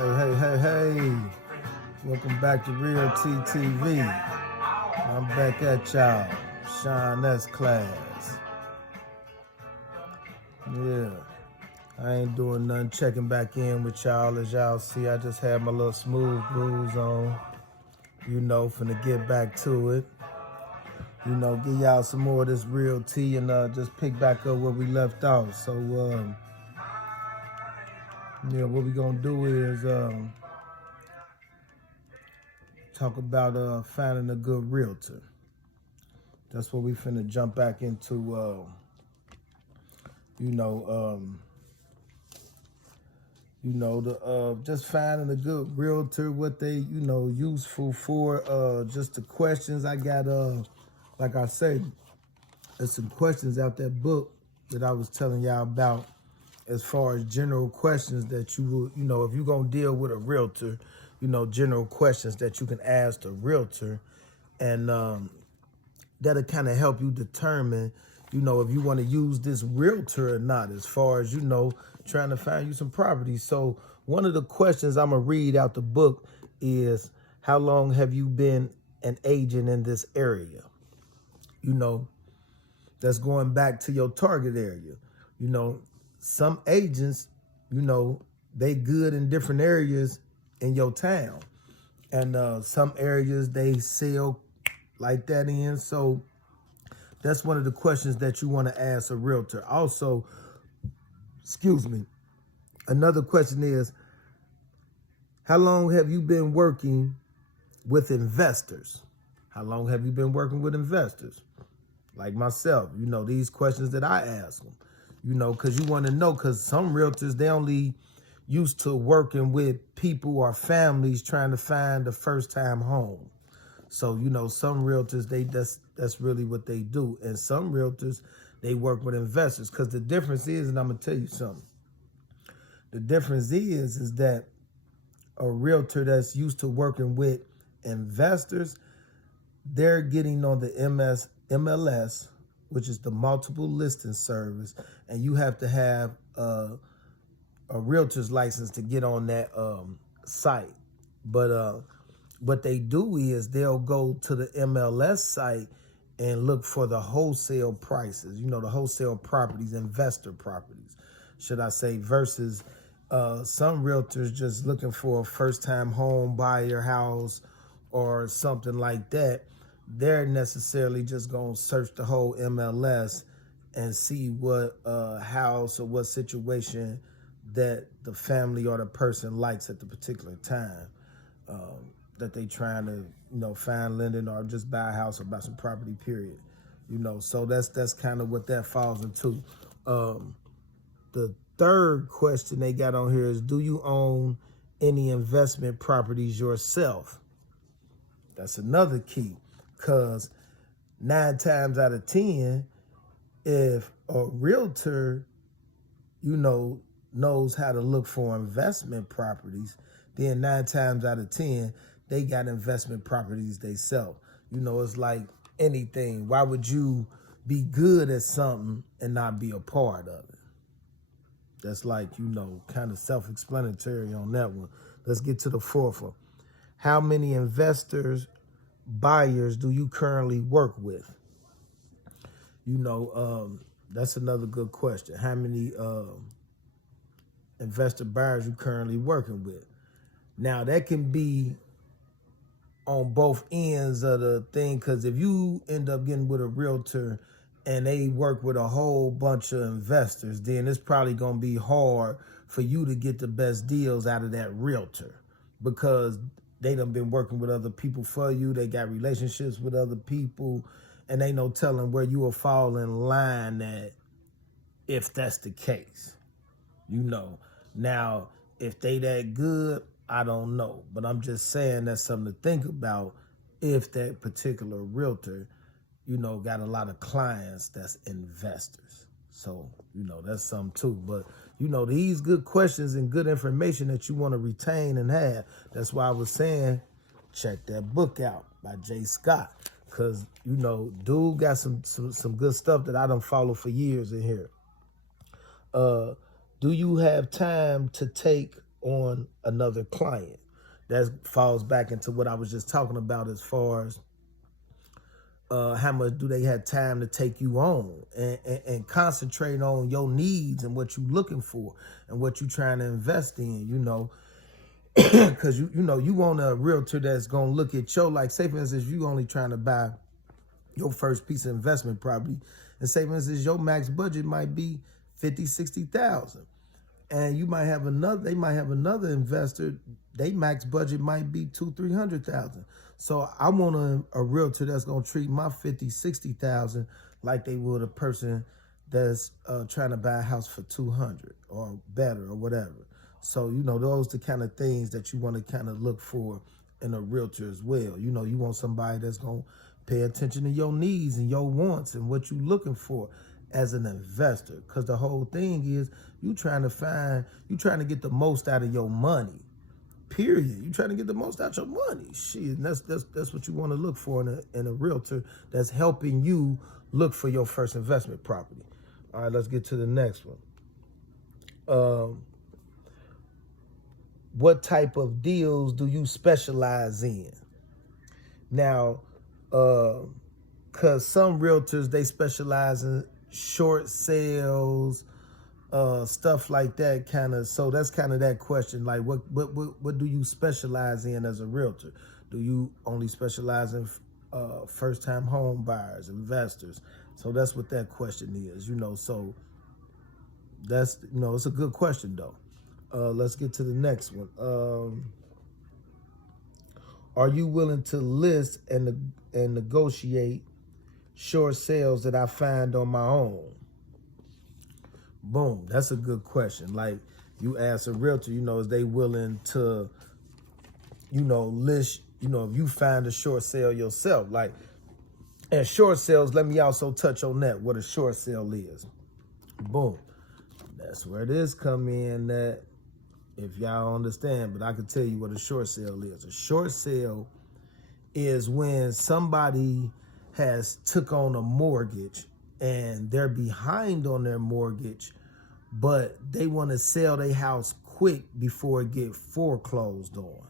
Hey. Welcome back to Realty TV. I'm back at y'all. Sean S. Class. Yeah. I ain't doing nothing. Checking back in with y'all. As y'all see, I just had my little smooth grooves on. Finna get back to it. Give y'all some more of this real tea and just pick back up where we left off. So, what we gonna do is talk about finding a good realtor. That's what we finna jump back into. Just finding a good realtor, what they useful for. Just the questions I got. Like I say, there's some questions out that book that I was telling y'all about, as far as general questions that you will, if you're gonna deal with a realtor, general questions that you can ask the realtor, and that'll kind of help you determine, if you want to use this realtor or not, as far as, trying to find you some properties. So one of the questions I'm going to read out the book is, how long have you been an agent in this area? That's going back to your target area. Some agents, they good in different areas in your town. And some areas they sell like that in. So that's one of the questions that you want to ask a realtor. Also, another question is, how long have you been working with investors? How long have you been working with investors? Like myself, these questions that I ask them, because you want to know, because some realtors, they only used to working with people or families trying to find the first time home. So, some realtors, that's really what they do. And some realtors, they work with investors, because the difference is, and I'm going to tell you something. The difference is that a realtor that's used to working with investors, they're getting on the MLS, which is the multiple listing service. And you have to have a realtor's license to get on that site. But what they do is they'll go to the MLS site and look for the wholesale prices, the wholesale properties, investor properties, should I say, versus some realtors just looking for a first-time home buyer house or something like that. They're necessarily just going to search the whole MLS and see what house or what situation that the family or the person likes at the particular time. That they trying to, find lending or just buy a house or buy some property, period. So that's kind of what that falls into. The third question they got on here is, do you own any investment properties yourself? That's another key, because 9 times out of 10, if a realtor, knows how to look for investment properties, then 9 times out of 10, they got investment properties they sell. It's like anything. Why would you be good at something and not be a part of it? That's like, kind of self-explanatory on that one. Let's get to the fourth one. How many investors, buyers do you currently work with? That's another good question. How many investor buyers you currently working with? Now, that can be on both ends of the thing, because if you end up getting with a realtor and they work with a whole bunch of investors, then it's probably going to be hard for you to get the best deals out of that realtor, because they done been working with other people for you. They got relationships with other people, and they no telling where you will fall in line at if that's the case. Now, if they that good, I don't know, but I'm just saying that's something to think about if that particular realtor, got a lot of clients that's investors. So, that's something too. But, these good questions and good information that you want to retain and have. That's why I was saying, check that book out by Jay Scott, because, dude got some good stuff that I done followed for years in here. Do you have time to take on another client. That falls back into what I was just talking about as far as how much do they have time to take you on and concentrate on your needs and what you're looking for and what you're trying to invest in, because you want a realtor that's going to look at your, like, say for instance, you only trying to buy your first piece of investment property, and say for instance your max budget might be 50, 60,000, and they might have another investor, they max budget might be 200, 300,000. So I want a realtor that's gonna treat my 50, 60,000 like they would a person that's trying to buy a house for 200 or better or whatever. So those the kind of things that you want to kind of look for in a realtor as well. You want somebody that's gonna pay attention to your needs and your wants and what you're looking for as an investor, because the whole thing is you trying to get the most out of your money. Period. You trying to get the most out of your money. Shit, and that's what you want to look for in a realtor that's helping you look for your first investment property. All right, let's get to the next one. What type of deals do you specialize in? Now, because some realtors, they specialize in short sales, stuff like that kind of. So that's kind of that question. Like, what do you specialize in as a realtor? Do you only specialize in first-time home buyers, investors? So that's what that question is, So that's, it's a good question, though. Let's get to the next one. Are you willing to list and negotiate short sales that I find on my own? Boom, that's a good question. Like, you ask a realtor, is they willing to, list, if you find a short sale yourself. Like, and short sales, let me also touch on that, what a short sale is. Boom. That's where this come in, that if y'all understand, but I can tell you what a short sale is. A short sale is when somebody has took on a mortgage and they're behind on their mortgage, but they want to sell their house quick before it get foreclosed on.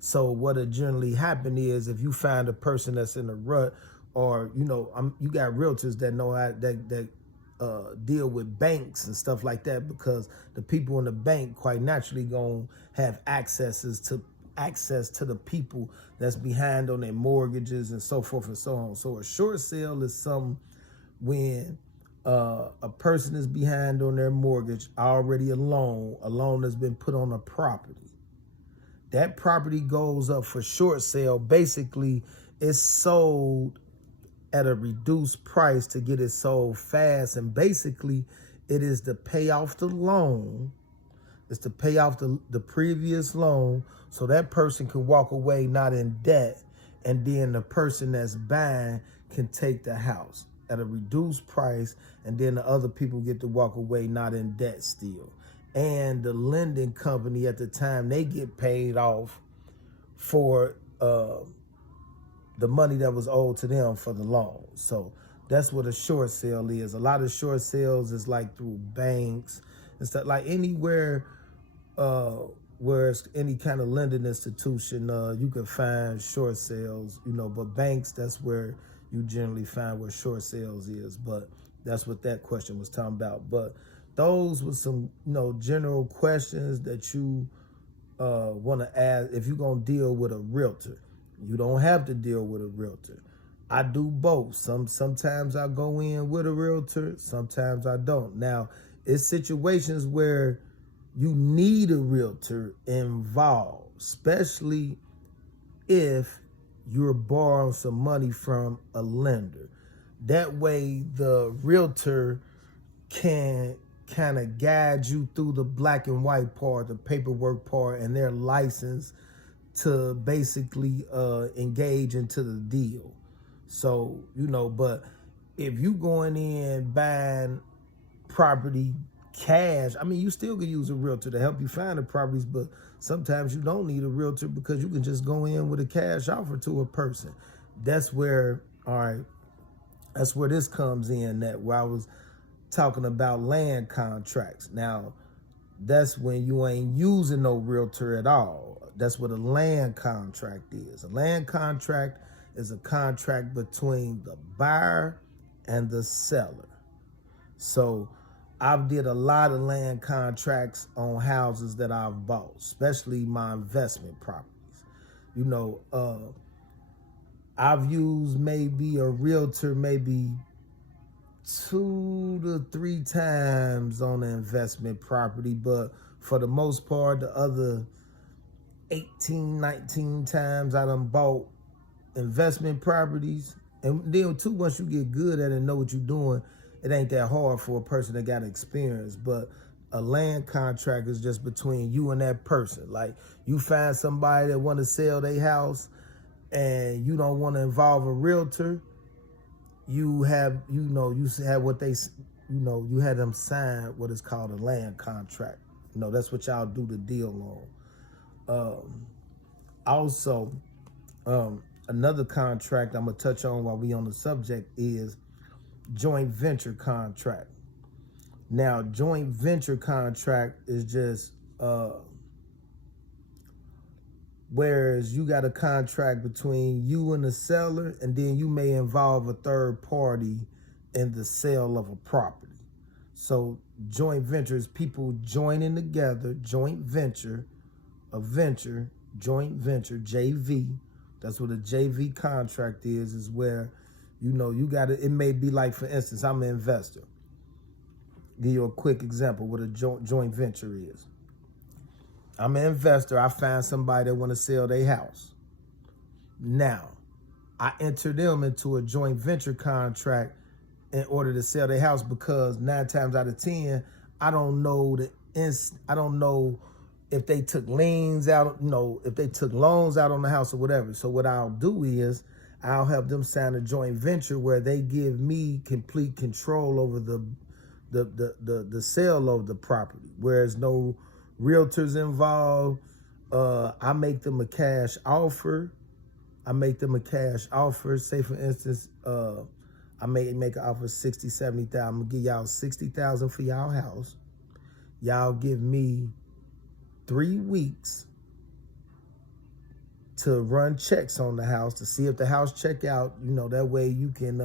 So what'll generally happen is, if you find a person that's in a rut, or you got realtors that know how that deal with banks and stuff like that, because the people in the bank quite naturally gonna have access to the people that's behind on their mortgages and so forth and so on. So a short sale is some when a person is behind on their mortgage, already a loan has been put on a property. That property goes up for short sale. Basically, it's sold at a reduced price to get it sold fast. And basically, it is to pay off the loan. It's to pay off the previous loan, so that person can walk away not in debt. And then the person that's buying can take the house at a reduced price. And then the other people get to walk away not in debt still. And the lending company at the time, they get paid off for the money that was owed to them for the loan. So that's what a short sale is. A lot of short sales is like through banks and stuff, like anywhere where it's any kind of lending institution, you can find short sales, but banks, that's where you generally find where short sales is. But that's what that question was talking about. But those were some, general questions that you want to ask if you're going to deal with a realtor. You don't have to deal with a realtor. I do both. Sometimes I go in with a realtor, sometimes I don't. Now, it's situations where you need a realtor involved, especially if you're borrowing some money from a lender. That way, the realtor can kind of guide you through the black and white part, the paperwork part, and their license to basically engage into the deal. So, but if you going in buying property cash, you still can use a realtor to help you find the properties, but sometimes you don't need a realtor because you can just go in with a cash offer to a person. That's where this comes in, that where I was talking about land contracts. Now, that's when you ain't using no realtor at all. That's what a land contract is. A land contract is a contract between the buyer and the seller. So I've did a lot of land contracts on houses that I've bought, especially my investment properties. You know, I've used maybe a realtor maybe 2 to 3 times on an investment property, but for the most part, the other 18, 19 times I done bought investment properties. And then too, once you get good at it and know what you're doing, it ain't that hard for a person that got experience. But a land contract is just between you and that person. Like, you find somebody that want to sell their house and you don't want to involve a realtor, you have what they, you had them sign what is called a land contract. That's what y'all do the deal on. Also, another contract I'm gonna touch on while we on the subject is joint venture contract. Now, joint venture contract is just whereas you got a contract between you and the seller, and then you may involve a third party in the sale of a property. So joint venture is people joining together, joint venture, a venture, joint venture, JV. That's what a JV contract is where, you got to, it may be like, for instance, I'm an investor. Give you a quick example what a joint venture is. I'm an investor. I find somebody that want to sell their house. Now, I enter them into a joint venture contract in order to sell their house, because 9 times out of 10, I don't know if they took liens out, if they took loans out on the house or whatever. So what I'll do is I'll have them sign a joint venture where they give me complete control over the sale of the property, whereas no realtors involved. I make them a cash offer. Say, for instance, I may make an offer of $60,000, $70,000. I'm gonna give y'all $60,000 for y'all house. Y'all give me 3 weeks to run checks on the house to see if the house check out. That way you can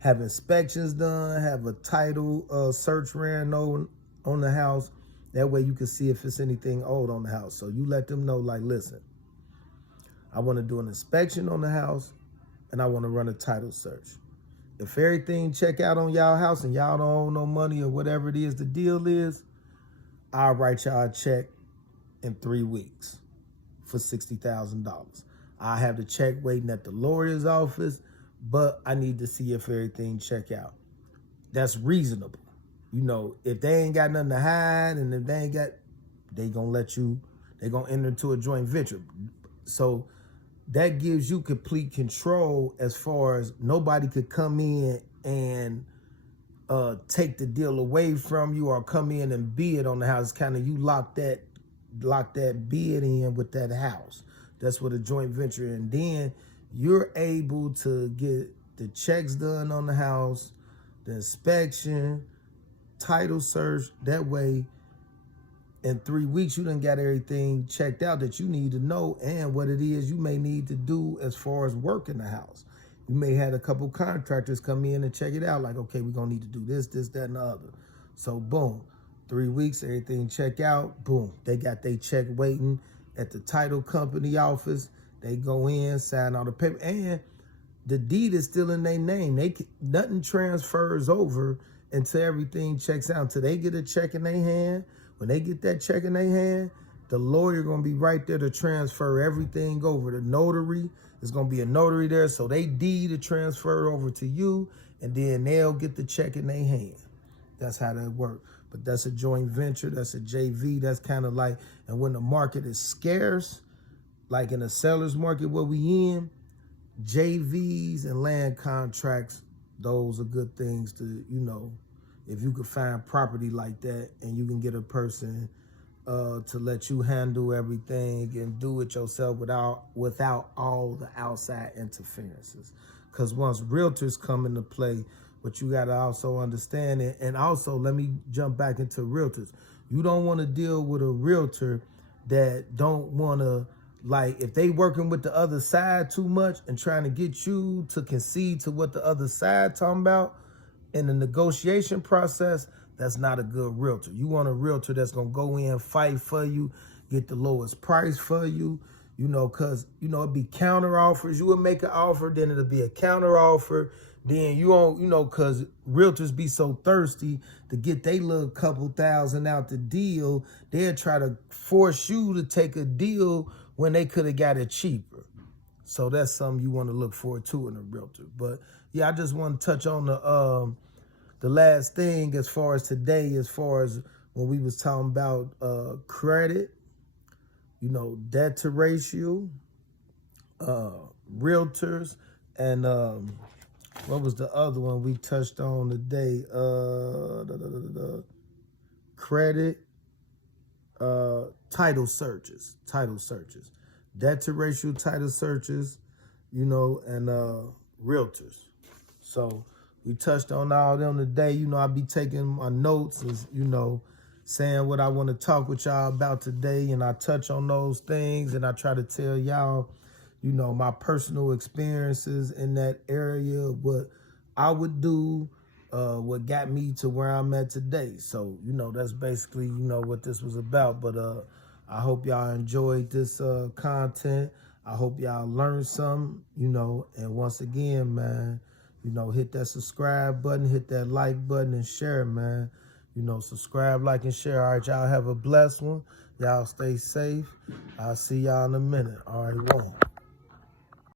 have inspections done, have a title search ran on the house. That way you can see if it's anything old on the house. So you let them know, like, listen, I want to do an inspection on the house and I want to run a title search. If everything check out on y'all house and y'all don't owe no money or whatever it is the deal is, I'll write y'all a check in 3 weeks for $60,000. I have the check waiting at the lawyer's office, but I need to see if everything check out. That's reasonable. If they ain't got nothing to hide, and if they gonna enter into a joint venture. So that gives you complete control, as far as nobody could come in and take the deal away from you or come in and bid on the house. Kind of, you lock that bid in with that house. That's what a joint venture is. And then you're able to get the checks done on the house, the inspection, title search. That way, in 3 weeks, you done got everything checked out that you need to know, and what it is you may need to do as far as work in the house. You may have a couple contractors come in and check it out, like, okay, we're gonna need to do this, that, and the other. So boom, 3 weeks, everything check out, boom, they got their check waiting at the title company office. They go in, sign all the paper, and the deed is still in their name. Nothing transfers over until everything checks out, until they get a check in their hand. When they get that check in their hand, the lawyer gonna be right there to transfer everything over. The notary is gonna be a notary there, so they deed to transfer over to you, and then they'll get the check in their hand. That's how that works. But that's a joint venture, that's a JV, that's kind of like, and when the market is scarce, like in a seller's market where we in, JVs and land contracts, those are good things to, if you could find property like that and you can get a person to let you handle everything and do it yourself without all the outside interferences. Because once realtors come into play, But you got to also understand it. And also, let me jump back into realtors. You don't want to deal with a realtor that don't want to, like, if they working with the other side too much and trying to get you to concede to what the other side talking about in the negotiation process, that's not a good realtor. You want a realtor that's going to go in, fight for you, get the lowest price for you, you know, because, you know, it'd be counter offers. You would make an offer, then it'll be a counter offer. Then you don't, you know, because realtors be so thirsty to get they little couple thousand out the deal, they'll try to force you to take a deal when they could have got it cheaper. So that's something you want to look forward to in a realtor. But yeah, I just want to touch on the last thing as far as today, as far as when we was talking about credit, you know, debt to ratio, realtors, and what was the other one we touched on today? Credit, title searches, debt to ratio, title searches, you know, and realtors. So we touched on all them today. You know, I be taking my notes, as you know, saying what I want to talk with y'all about today, and I touch on those things, and I try to tell y'all, you know, my personal experiences in that area, what I would do, what got me to where I'm at today. So, you know, that's basically, you know, what this was about. But I hope y'all enjoyed this content. I hope y'all learned something, you know, and once again, man, you know, hit that subscribe button, hit that like button, and share, man. You know, subscribe, like, and share. All right, y'all have a blessed one. Y'all stay safe. I'll see y'all in a minute. All right, one.